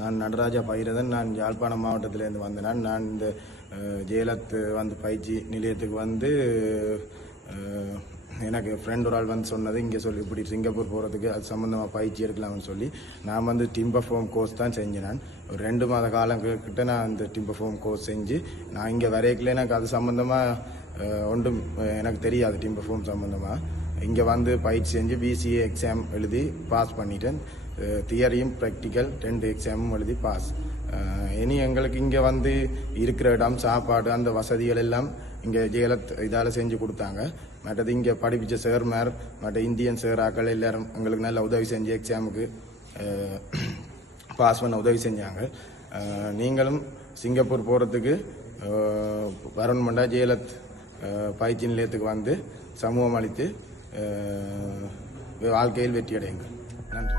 நான் நடராஜா பைரதன். நான் யாழ்ப்பாணம் மாவட்டத்திலேருந்து வந்தேன். நான் இந்த ஜெயலத் வந்து பயிற்சி நிலையத்துக்கு வந்து எனக்கு ஃப்ரெண்ட் ஒரு ஆள் வந்து சொன்னது, இங்கே சொல்லி இப்படி சிங்கப்பூர் போகிறதுக்கு அது சம்மந்தமாக பயிற்சி எடுக்கலாம்னு சொல்லி நான் வந்து டிம்பர் ஃபோம் கோர்ஸ் தான் செஞ்சேன். நான் ஒரு 2 மாத காலம் கிட்ட நான் இந்த டிம்பர் ஃபோம் கோர்ஸ் செஞ்சு நான் இங்கே வரைக்கல. எனக்கு அது சம்மந்தமாக ஒன்றும் எனக்கு தெரியாது. டிம்பர் ஃபோம் சம்மந்தமாக இங்கே வந்து பயிற்சி செஞ்சு பிசிஏ எக்ஸாம் எழுதி பாஸ் பண்ணிட்டேன். தியரியும் ப்ராக்டிக்கல் 2 எக்ஸாமும் எழுதி பாஸ். இனி எங்களுக்கு இங்கே வந்து இருக்கிற இடம், சாப்பாடு, அந்த வசதிகள் எல்லாம் இங்கே ஜெயலத் இதால் செஞ்சு கொடுத்தாங்க. மற்றது இங்கே படிப்பிச்ச சேர்மார் மற்ற இந்தியன் சேராக்கள் எல்லாரும் எங்களுக்கு நல்ல உதவி செஞ்சு எக்ஸாமுக்கு பாஸ் பண்ண உதவி செஞ்சாங்க. நீங்களும் சிங்கப்பூர் போகிறதுக்கு வரணுமெண்டா ஜெயலத் பயிற்சி நிலையத்துக்கு வந்து சமூகம் அளித்து வாழ்க்கையில் வெற்றி அடையுங்கள். நன்றி.